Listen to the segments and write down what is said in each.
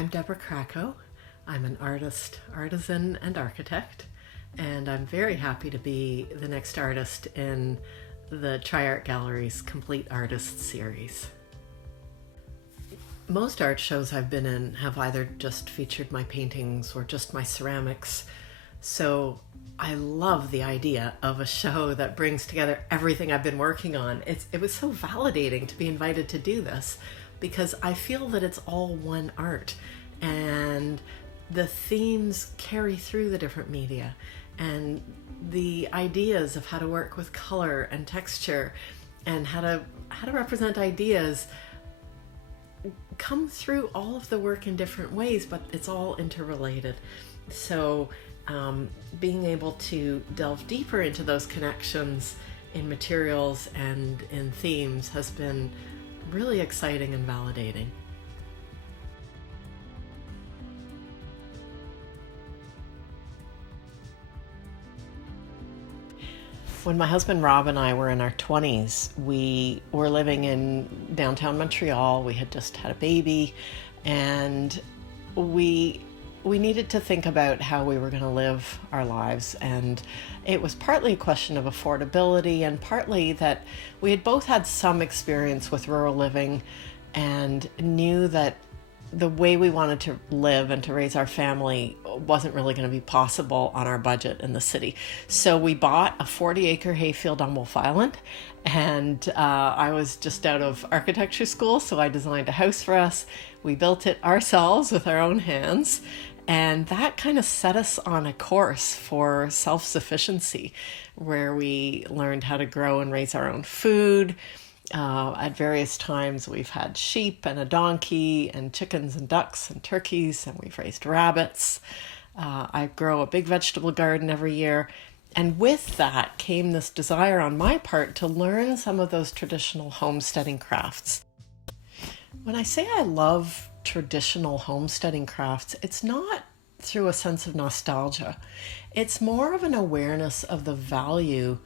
I'm Debra Krakow. I'm an artist, artisan, and architect, and I'm very happy to be the next artist in the Tri-Art Gallery's Complete Artists series. Most art shows I've been in have either just featured my paintings or just my ceramics, so I love the idea of a show that brings together everything I've been working on. It was so validating to be invited to do this because I feel that it's all one art and the themes carry through the different media, and the ideas of how to work with color and texture and how to represent ideas come through all of the work in different ways, but it's all interrelated. So being able to delve deeper into those connections in materials and in themes has been really exciting and validating. When my husband Rob and I were in our 20s, we were living in downtown Montreal. We had just had a baby, and we needed to think about how we were going to live our lives. And it was partly a question of affordability and partly that we had both had some experience with rural living and knew that the way we wanted to live and to raise our family wasn't really going to be possible on our budget in the city. So we bought a 40-acre hayfield on Wolf Island, and I was just out of architecture school, so I designed a house for us. We built it ourselves with our own hands, and that kind of set us on a course for self-sufficiency, where we learned how to grow and raise our own food. At various times we've had sheep and a donkey and chickens and ducks and turkeys, and we've raised rabbits. I grow a big vegetable garden every year. And with that came this desire on my part to learn some of those traditional homesteading crafts. When I say I love traditional homesteading crafts, it's not through a sense of nostalgia. It's more of an awareness of the value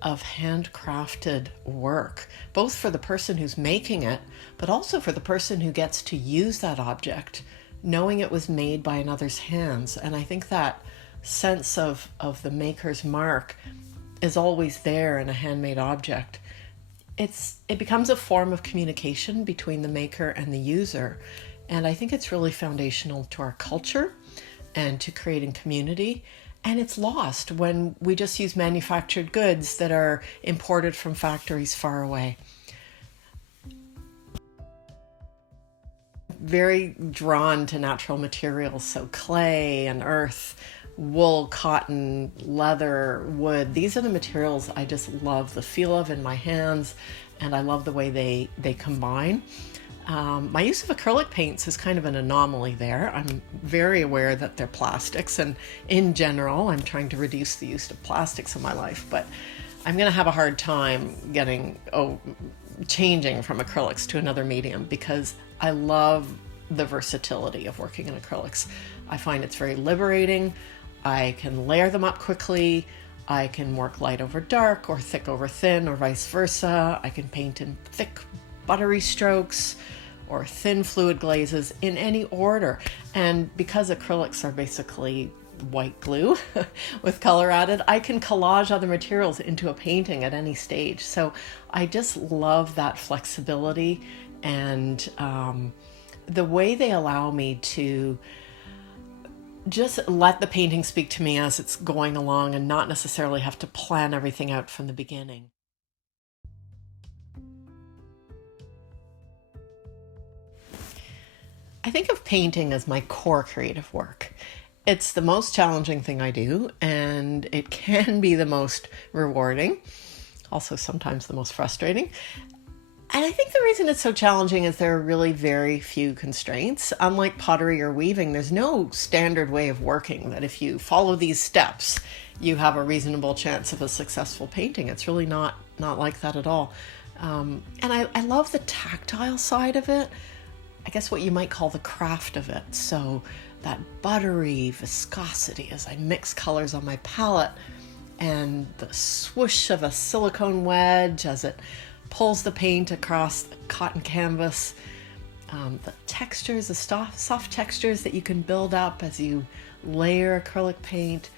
of handcrafted work, both for the person who's making it, but also for the person who gets to use that object, knowing it was made by another's hands. And I think that sense of the maker's mark is always there in a handmade object. It becomes a form of communication between the maker and the user. And I think it's really foundational to our culture and to creating community. And it's lost when we just use manufactured goods that are imported from factories far away. Very drawn to natural materials, so clay and earth, wool, cotton, leather, wood. These are the materials I just love the feel of in my hands, and I love the way they combine. My use of acrylic paints is kind of an anomaly there. I'm very aware that they're plastics, and in general, I'm trying to reduce the use of plastics in my life, but I'm going to have a hard time changing from acrylics to another medium because I love the versatility of working in acrylics. I find it's very liberating. I can layer them up quickly. I can work light over dark or thick over thin or vice versa. I can paint in thick, buttery strokes or thin fluid glazes in any order. And because acrylics are basically white glue with color added, I can collage other materials into a painting at any stage. So I just love that flexibility and the way they allow me to just let the painting speak to me as it's going along and not necessarily have to plan everything out from the beginning. I think of painting as my core creative work. It's the most challenging thing I do, and it can be the most rewarding, also sometimes the most frustrating. And I think the reason it's so challenging is there are really very few constraints. Unlike pottery or weaving, there's no standard way of working that if you follow these steps, you have a reasonable chance of a successful painting. It's really not like that at all. And I love the tactile side of it. I guess what you might call the craft of it. So that buttery viscosity as I mix colors on my palette, and the swoosh of a silicone wedge as it pulls the paint across the cotton canvas. the textures, the soft textures that you can build up as you layer acrylic paint.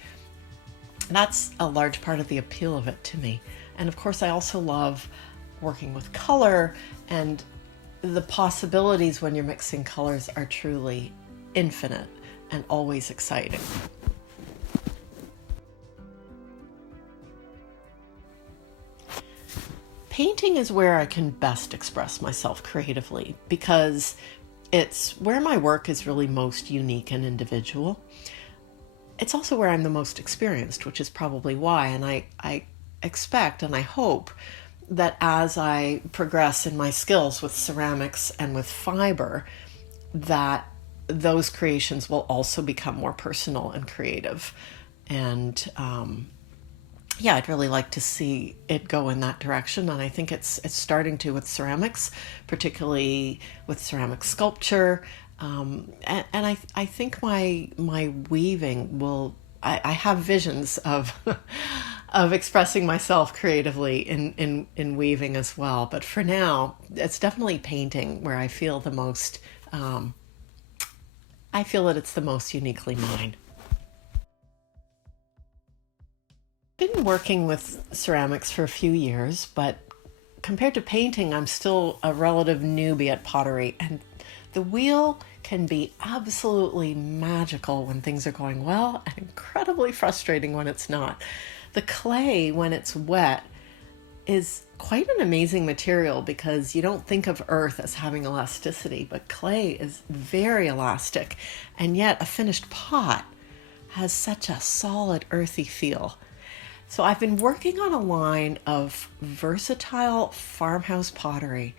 That's a large part of the appeal of it to me. And of course, I also love working with color, and the possibilities when you're mixing colors are truly infinite and always exciting. Painting is where I can best express myself creatively because it's where my work is really most unique and individual. It's also where I'm the most experienced, which is probably why. And I expect and I hope that as I progress in my skills with ceramics and with fiber, that those creations will also become more personal and creative. And yeah, I'd really like to see it go in that direction, and I think it's starting to with ceramics, particularly with ceramic sculpture. And I think my weaving will. I have visions of of expressing myself creatively in weaving as well. But for now, it's definitely painting where I feel the most. I feel that it's the most uniquely mine. Been working with ceramics for a few years, but compared to painting, I'm still a relative newbie at pottery, and the wheel can be absolutely magical when things are going well and incredibly frustrating when it's not. The clay, when it's wet, is quite an amazing material because you don't think of earth as having elasticity, but clay is very elastic, and yet a finished pot has such a solid, earthy feel. So I've been working on a line of versatile farmhouse pottery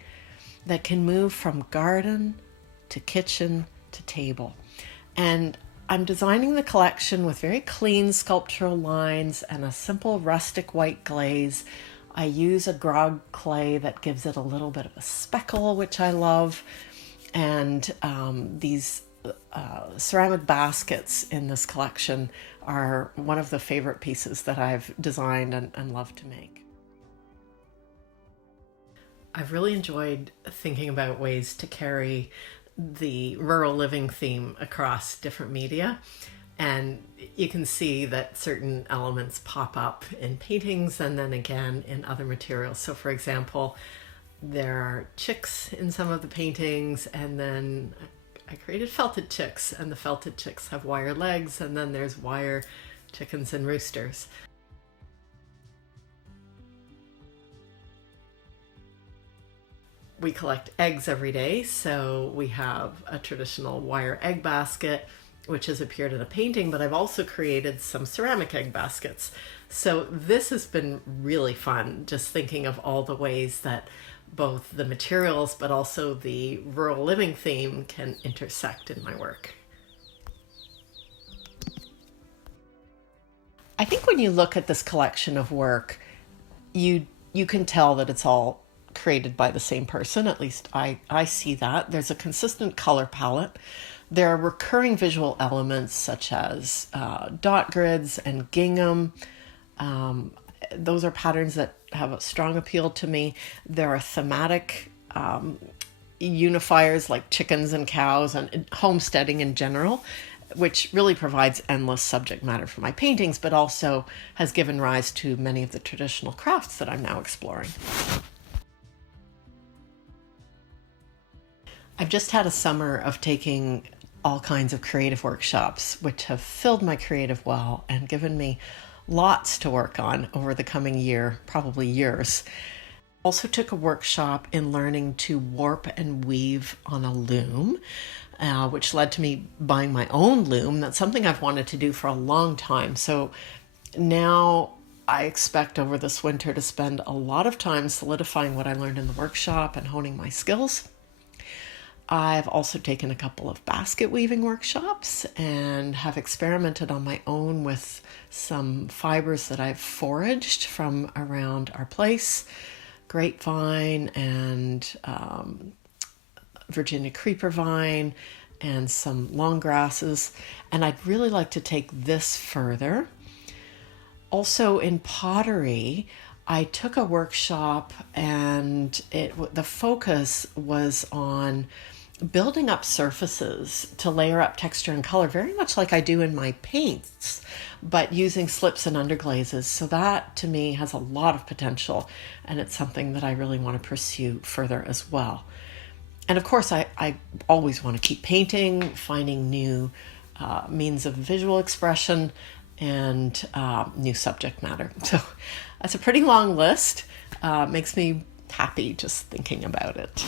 that can move from garden to kitchen to table. And I'm designing the collection with very clean sculptural lines and a simple rustic white glaze. I use a grog clay that gives it a little bit of a speckle, which I love. And these ceramic baskets in this collection are one of the favorite pieces that I've designed and love to make. I've really enjoyed thinking about ways to carry the rural living theme across different media. And you can see that certain elements pop up in paintings and then again in other materials. So for example, there are chicks in some of the paintings, and then I created felted chicks, and the felted chicks have wire legs, and then there's wire chickens and roosters. We collect eggs every day, so we have a traditional wire egg basket, which has appeared in a painting, but I've also created some ceramic egg baskets. So this has been really fun, just thinking of all the ways that both the materials but also the rural living theme can intersect in my work. I think when you look at this collection of work, you can tell that it's all created by the same person. At least I see that. There's a consistent color palette. There are recurring visual elements such as dot grids and gingham. Those are patterns that have a strong appeal to me. There are thematic unifiers like chickens and cows and homesteading in general, which really provides endless subject matter for my paintings, but also has given rise to many of the traditional crafts that I'm now exploring. I've just had a summer of taking all kinds of creative workshops, which have filled my creative well and given me lots to work on over the coming year, probably years. Also took a workshop in learning to warp and weave on a loom, which led to me buying my own loom. That's something I've wanted to do for a long time. So now I expect over this winter to spend a lot of time solidifying what I learned in the workshop and honing my skills. I've also taken a couple of basket weaving workshops and have experimented on my own with some fibers that I've foraged from around our place, grapevine and Virginia creeper vine and some long grasses. And I'd really like to take this further. Also in pottery, I took a workshop and the focus was on building up surfaces to layer up texture and color, very much like I do in my paints, but using slips and underglazes. So that to me has a lot of potential, and it's something that I really want to pursue further as well. And of course, I always want to keep painting, finding new means of visual expression and new subject matter. So that's a pretty long list. Makes me happy just thinking about it.